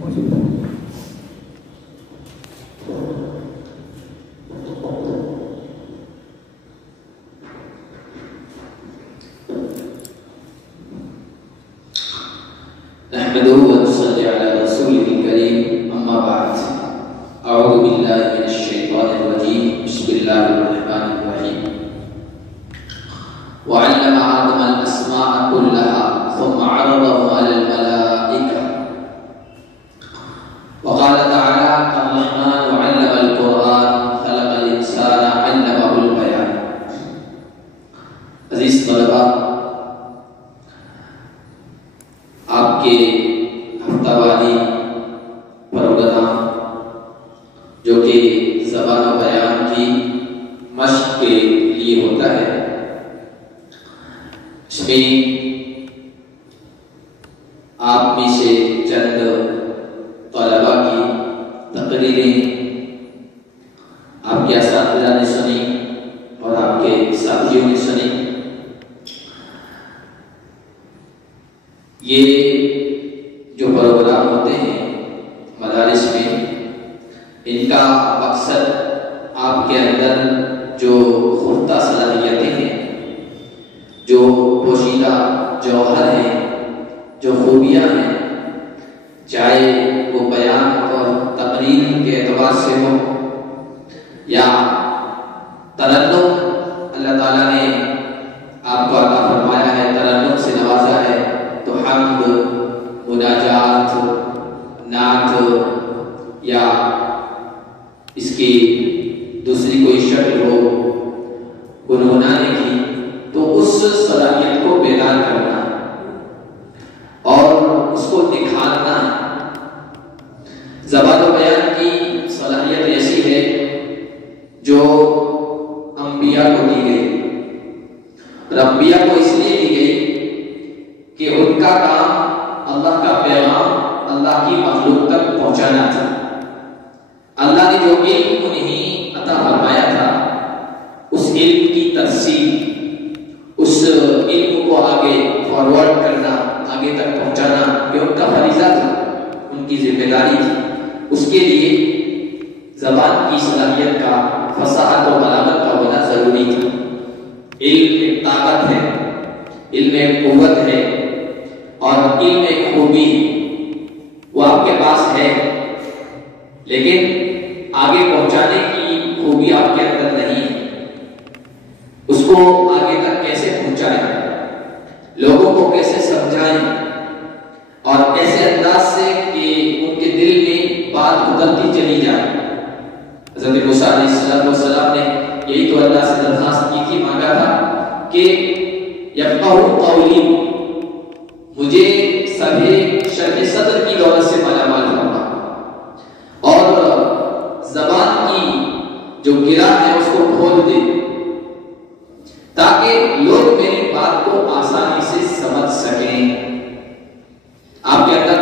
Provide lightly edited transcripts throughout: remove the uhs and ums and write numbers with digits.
نحمده ونصلي على رسوله الكريم أما بعد أعوذ بالله من الشيطان الرجيم بسم الله الرحمن الرحيم وعلم آدم الأسماء كلها ثم عرضهم على الملائكة وقال تعالى الرحمن علم القرآن خلق الإنسان علمه البيان. عزیز طلباء، آپ کے ہفتہ واری پروگرام جو کہ زبان و بیان کی مشق کے لیے ہوتا ہے، اس میں آپ میں سے چند طلباء کی تقریریں آپ کے اساتذہ نے سنی اور آپ کے ساتھیوں نے سنی. یہ جو پروگرام ہوتے ہیں مدارس میں، ان کا مقصد آپ کے اندر جو خفتہ صلاحیتیں ہیں، جو پوشیدہ جوہر ہیں، جو خوبیاں ہیں، چاہے وہ بیان اور تقریر کے اعتبار سے ہو یا ترنم، اللہ تعالیٰ نے آپ کو عطا فرمایا ہے، ترنم سے نوازا ہے، تو حمد، مناجات، نعت یا اس کی دوسری کوئی شکل ہو گنگنانے کی، تو اس صلاحیت کو بیدار کرنا اور اس کو نکھارنا. زبان و بیان کی صلاحیت ایسی ہے جو انبیاء کو دی گئی، اور انبیاء کو اس لیے دی گئی کہ ان کا کام اللہ کا پیغام اللہ کی مخلوق تک پہنچانا تھا. اللہ نے جو علم انہیں عطا فرمایا تھا، اس علم کی ترسیل، اس علم کو آگے فارورڈ کرنا، آگے تک پہنچانا، یہ ان کا فریضہ تھا، ان کی ذمہ داری تھی. اس کے لیے زبان کی صلاحیت کا، فصاحت و بلاغت کا ہونا ضروری تھا. علم ایک طاقت ہے، علم ایک قوت ہے، اور علم ایک خوبی وہ آپ کے پاس ہے، لیکن آگے پہنچانے کی خوبی آپ کے اندر نہیں ہے. اس کو آگے تک کیسے پہنچائیں، لوگوں کو کیسے سمجھائیں، اور ایسے انداز سے کہ ان کے دل میں بات اترتی چلی جائے. حضرت موسیٰ علیہ السلام نے یہی تو اللہ سے درخواست کی تھی، مانگا تھا کہ یفقہوا قولی، مجھے سبھی شرح صدر کی دولت سے مالا مال فرما، اور زبان کی جو گرہ ہے اس کو کھول دے، تاکہ لوگ میری بات کو آسانی سے سمجھ سکیں. آپ کے اندر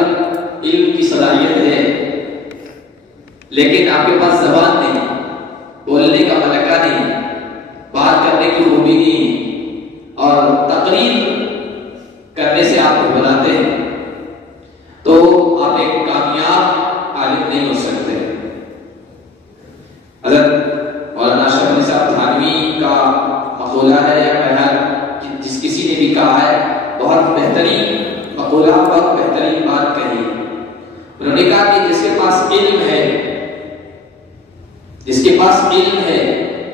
علم کی صلاحیت ہے، لیکن آپ کے پاس زبان نہیں، بولنے کا ملکہ نہیں، بات کرنے کی خوبی نہیں، اور تقریر کرنے سے آپ کو بلاتے ہیں، تو آپ ایک کامیاب عالم نہیں ہو سکتے. حضرت مولانا اشرف علی صاحب تھانوی کا مقولہ ہے، یا بہرحال جس کسی نے بھی کہا ہے، بہت بہترین مقولہ، بہت بہترین بات کہی. انہوں نے کہا کہ جس کے پاس علم ہے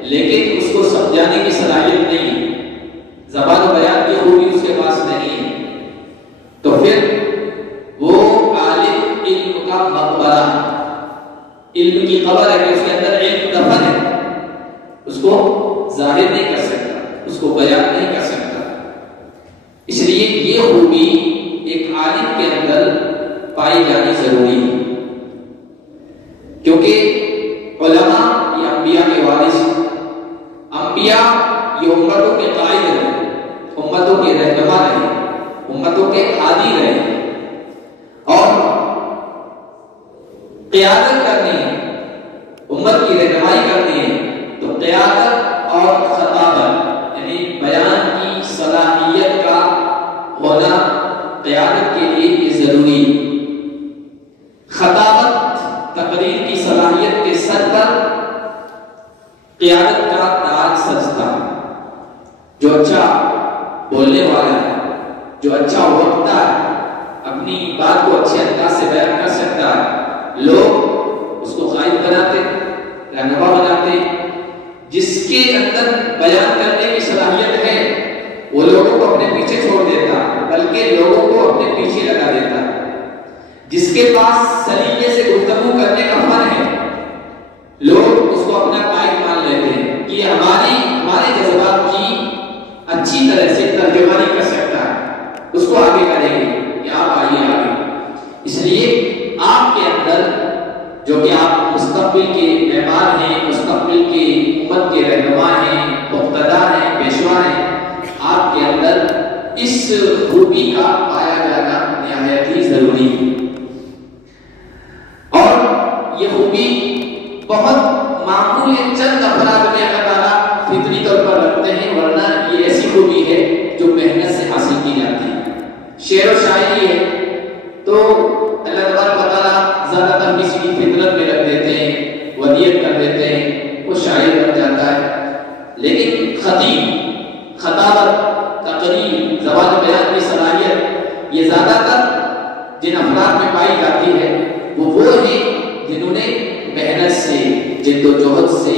لیکن اس کو سمجھانے کی صلاحیت نہیں ہے، زبان و بیان کی خوبی اس کے پاس نہیں ہے، تو پھر وہ عالم علم کا مقبرہ، علم کی قبر ہے کہ اس کے اندر علم دفن ہے، اس کو ظاہر نہیں کر سکتا، اس کو بیان نہیں کر سکتا. اس لیے یہ خوبی ایک عالم کے اندر پائی جانی ضروری ہے، کیونکہ علماء یہ انبیاء کے وارث ہیں. انبیاء یہ امتوں کے قائد ہیں، امتوں کے رہنما رہے، امتوں کے ہادی رہے، اور قیادت کرنی ہے، امت کی رہنمائی کرنی ہے، تو قیادت اور خطابت یعنی بیان کی صلاحیت کا ہونا قیادت کے لیے یہ ضروری ہے. جو اچھا بولنے والا ہے، جو اچھا وقتا ہے، اپنی بات کو اچھے انداز سے بیان کر سکتا ہے، لوگ اس کو قائد بناتے، رہنما بناتے. جس کے اندر بیان کرنے کی صلاحیت ہے وہ لوگوں کو اپنے پیچھے چھوڑ دیتا، بلکہ لوگوں کو اپنے پیچھے لگا دیتا. جس کے پاس سلیقے سے گفتگو کرنے کا فن ہے، لوگ اس کو اپنا قائد مان لیتے ہیں کہ ہمارے جذبات کی اچھی طرح سے ترجمانی کر سکتا ہے، اس کو آگے کریں گے کہ آپ آئیے آگے. اس لیے آپ کے اندر جو کہ آپ مستقبل کے معمار ہیں، مستقبل کے امت کے رہنما ہیں، مقتدا ہیں، پیشوا ہیں، آپ کے اندر اس خوبی کا پایا جانا نہایت ہی ضروری ہے. اور یہ خوبی بہت معمول چند افراد میں اللہ تعالیٰ فطری طور پر رکھتے ہیں، ورنہ یہ ایسی خوبی ہے جو محنت سے حاصل کی جاتی ہے. شعر و شاعری ہے تو اللہ تبارک و تعالیٰ زیادہ تر کسی کی فطرت میں رکھ دیتے ہیں، ودیت کر دیتے ہیں، وہ شاعر بن جاتا ہے. لیکن خطیب، خطابت، تقریر، زبان بیان کی صلاحیت یہ زیادہ تر جن افراد میں پائی جاتی ہے وہ ہیں جنہوں نے محنت سے، جد و جہد سے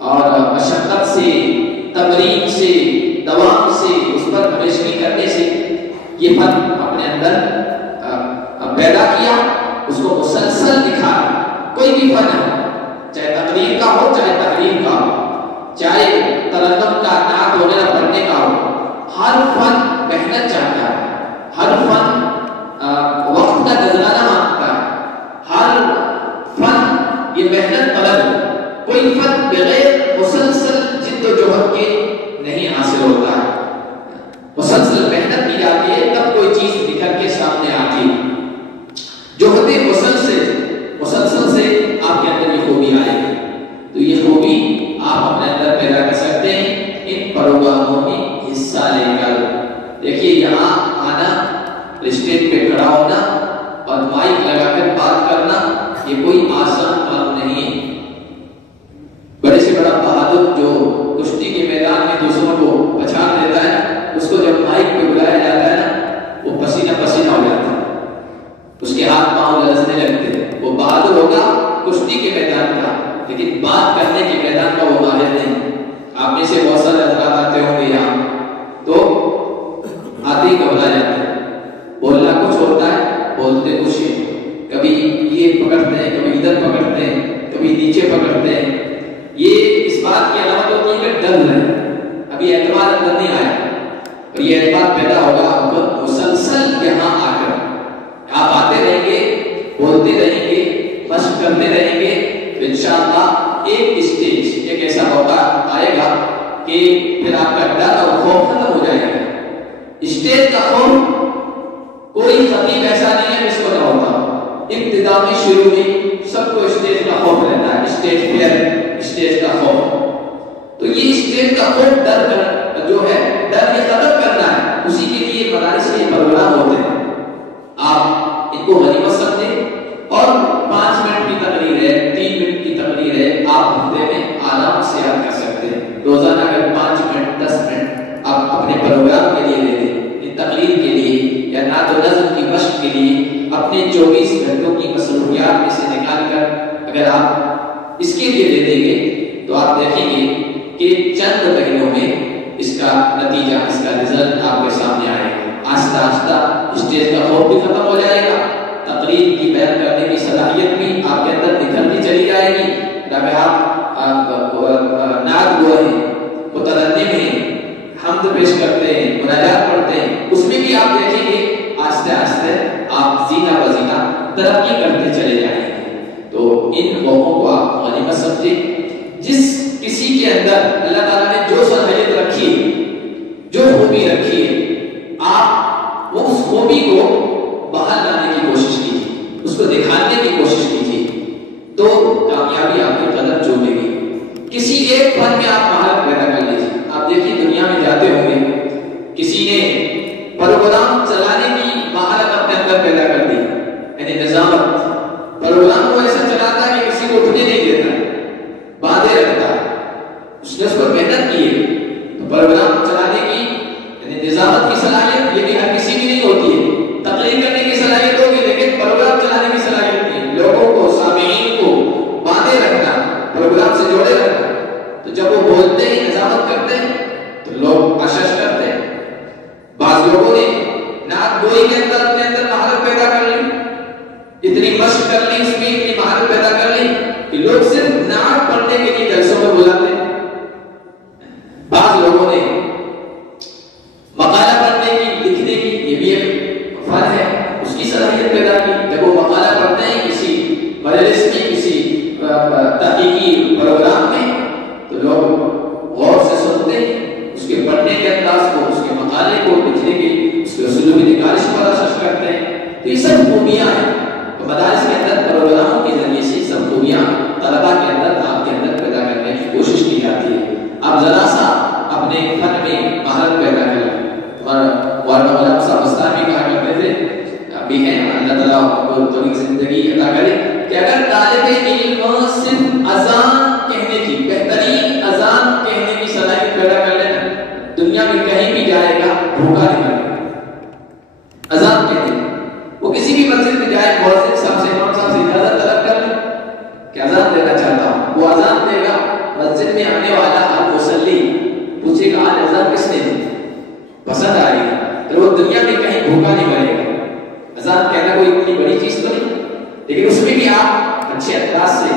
اور مشقت سے، تمرین سے، دوام سے، اس پر ہمیشگی کرنے سے یہ فن اپنے اندر پیدا کیا، اس کو مسلسل دکھا. کوئی بھی فن ہے، چاہے تقریر کا ہو، چاہے تحریر کا ہو، چاہے ترنم کا، نعت وغیرہ پڑھنے کا ہو، ہر فن محنت چاہتا ہے، ہر فن وقت کا گزرانا مانگتا ہے، ہر فن یہ محنت طلب ہے. کوئی فن بغیر مسلسل جد و جہد کے نہیں حاصل ہوتا ہے. مسلسل محنت کی جاتی ہے تب کوئی چیز نکل کے سامنے آتی ہے. جہد مسلسل سے آپ کے اندر یہ خوبی آئے گی. تو یہ خوبی آپ اپنے اندر پیدا کر سکتے ہیں ان پروگراموں میں حصہ لے کر. دیکھیے یہاں آنا، اسٹیج پہ کھڑا ہونا اور مائک لگا کر بات کرنا یہ کوئی آسان کام نہیں ہے. بڑے سے بڑا بہادر جو کشتی کے میدان میں دوسروں کو پہچان دیتا ہے، اس کو جب مائک پہ بلایا جاتا ہے نا وہ پسینہ پسینہ ہو جاتا ہے، اس کے ہاتھ پاؤں لرزنے لگتے ہیں. وہ بہادر ہوگا کشتی کے میدان کا، لیکن بات کرنے کے میدان کا وہ ماہر نہیں. آپ میں سے بہت سارے حضرات آتے ہوں گے یہاں تو آتے ہی گھبرا جاتے ہیں. بولنا کچھ ہوتا ہے، بولتے کچھ ہے. کبھی یہ پکڑتے ہیں، کبھی ادھر پکڑتے ہیں، کبھی نیچے پکڑتے ہیں. یہ اس بات کی علامت ہوتی ہے کہ ڈر ہے، ابھی اعتماد اندر نہیں آیا. اور یہ اعتماد پیدا ہوگا آپ کو مسلسل یہاں آ کر. آپ آتے رہیں گے، بولتے رہیں گے، مشق کرتے رہیں گے تو انشاءاللہ ایک اسٹیج، ایک ایسا موقع آئے گا کہ پھر آپ کا ڈر اور خوف ختم ہو جائے گا. اسٹیج کا خوف کوئی خطیب ایسا نہیں ہے جس کو نہ ہوتا. ابتدا میں شروع میں سب کو اسٹیج کا خوف رہتا ہے، اسٹیج فیئر، اسٹیج کا خوف. تو یہ اسٹیج کا خوف ڈر جو ہے، ڈر یہ ختم کرنا ہے. اسی کے لیے مدارس کے پروگرام ہوتے ہیں. آپ ان کو غنیمت سمجھیں اور 5 منٹ کی تقریر ہے، 3 منٹ کی تقریر ہے، آپ ہفتے میں آرام سے یاد کر سکتے ہیں. روزانہ اگر 5 منٹ 10 منٹ آپ اپنے پروگرام کے لیے لے لیں، تقریر کے لیے یا نعت و نظم کی مشق کے لیے اپنے 24 گھنٹوں کی مصروفیات میں سے نکال کر اگر آپ اس کے لیے دے دیں گے تو آپ دیکھیں گے کہ چند مہینوں میں اس کا نتیجہ، اس کا رزلٹ آپ کے سامنے آئے گا. آہستہ آہستہ اسٹیج کا خوف بھی ختم ہو جائے گا، تقریر کی بیان کرنے کی صلاحیت بھی آپ کے اندر نکھرتی چلی جائے گی. اگر آپ نعت گوئے ہیں، مترنم ہیں، حمد پیش کرتے ہیں، مناجات پڑھتے ہیں، اس میں بھی آپ دیکھیں گے آہستہ آہستہ آپ زینہ بزینہ ترقی کرتے چلے جائیں گے. تو ان موقعوں کو آپ غنیمت سمجھیں. جس کسی کے اندر اللہ تعالیٰ نے جو صلاحیت رکھی ہے، جو خوبی رکھی ہے، آپ وہ اس خوبی کو باہر لانے کی کوشش کیجیے، اس کو دکھانے کی کوشش کیجیے، تو کامیابی آپ کے قدم چومے گی. کسی ایک فن میں آپ مہارت پیدا کر لیجیے. آپ دیکھیے دنیا میں جاتے ہوں گے، کسی نے پروگرام چلانے کی مہارت اپنے اندر پیدا کر دی، یعنی نظامت. پروگرام کو ایسا چلاتا ہے کہ کسی کو اٹھنے نہیں دیتا، باندھے رکھتا ہے. اس نے اس پر محنت کی ہے تو پروگرام رسول کی نگارش پر سرچ کرتے ہیں. تو یہ سب خوبیاں ہیں. تو مدارس کے اندر پروگراموں کے ذریعے سے سب خوبیاں طلباء کے اندر آپ کے اندر پیدا کرنے کی کوشش کی جاتی ہے. آپ ذرا سا اپنے فن میں مہارت پیدا کریں. اور مولانا صاحب استاد بھی کہا کرتے تھے ابھی ہیں اللہ تعالیٰ کو طویل زندگی عطا کرے کہ اگر طالب علم صرف اذان کہنے کی بہترین اذان کہنے کی صلاحیت پیدا کر لے دنیا میں کہیں بھی جائے گا بھوکا نہیں مرے گا. اذان کہتے ہیں وہ کسی بھی مسجد میں جائے مؤذن صاحب سے امام صاحب سے اجازت طلب کر لے کہ اذان دینا چاہتا ہوں. وہ اذان دے گا. مسجد میں آنے والا ہر مصلی پوچھے گا آج اذان کس نے دی پسند آئے گی تو وہ دنیا میں کہیں بھوکا نہیں مرے گا. اذان کہنا کوئی اتنی بڑی چیز تو نہیں لیکن اس میں بھی آپ اچھے انداز سے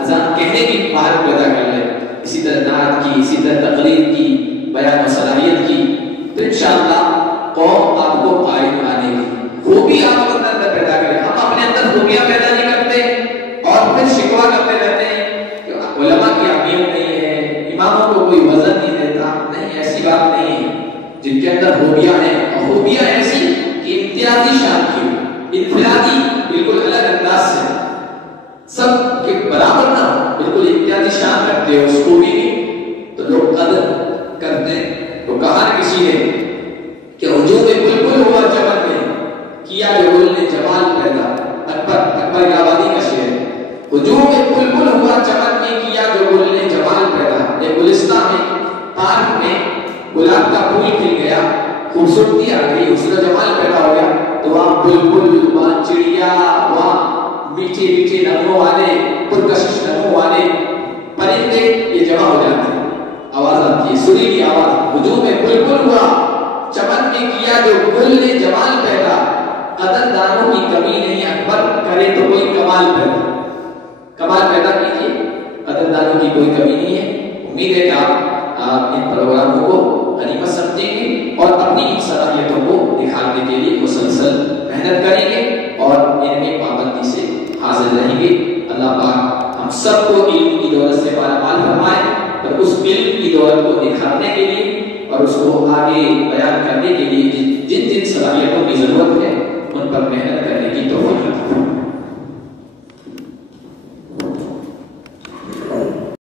اذان کہنے کی مہارت پیدا کر لیں. اسی طرح نعت کی, اسی طرح تقریر کی, بیان و صلاحیت کی تو انشاءاللہ قوم آپ کو قائد بنانے گی. وہ بھی آپ اپنے اندر پیدا کریں. ہم اپنے اندر خوبیاں پیدا نہیں کرتے اور پھر شکوا کرتے رہتے ہیں کہ علماء کی اہمیت نہیں ہے, اماموں کو کوئی وزن نہیں دیتا. نہیں, ایسی بات نہیں ہے. جن کے اندر خوبیاں ہیں اور خوبیاں ایسی کہ امتیازی شان کی, انفرادی, بالکل الگ انداز سے سب کے برابر نہ ہو, بالکل امتیازی شان رکھتے ہو اس خوبی کی تو لوگ قدر کرتے ہیں. تو کہا کسی نے کہ ہجوم بلبل ہوا چمن میں کیا جو گل نے جمال پیدا. اکبر آبادی کا شعر ہے. ہجوم بلبل ہوا چمن میں کیا جو گل نے جمال پیدا. ایک گلستان میں پارک میں گلاب کا پھول کھل گیا, خوبصورتی آ گئی, حسن و جمال پیدا ہو گیا تو وہاں بلبل, وہاں چڑیا, وہاں میٹھے میٹھے نغموں والے, پرکشش نغموں والے پرندے یہ جمع ہو جاتے ہیں. آواز آتی ہے, سریلی آواز. ہجوم بلبل ہوا چمن میں کیا جو گل نے جمال پیدا. قدردانوں کی کمی نہیں, اکبر کرے تو کوئی کمال پیدا. کمال پیدا کیجیے, قدردانوں کی کوئی کمی نہیں ہے. امید ہے کہ آپ ان پروگراموں کو غنیمت سمجھیں گے اور اپنی صلاحیتوں کو دکھانے کے لیے مسلسل محنت کریں گے اور ان میں پابندی سے حاضر رہیں گے. اللہ پاک ہم سب کو علم کی دولت سے مال فرمائے اور اس علم کی دولت کو دکھانے کے لیے اور اس کو آگے بیان کرنے کے لیے جن جن صلاحیتوں کی ضرورت ہے ان پر محنت کرنے کی توفیق عطا فرمائے.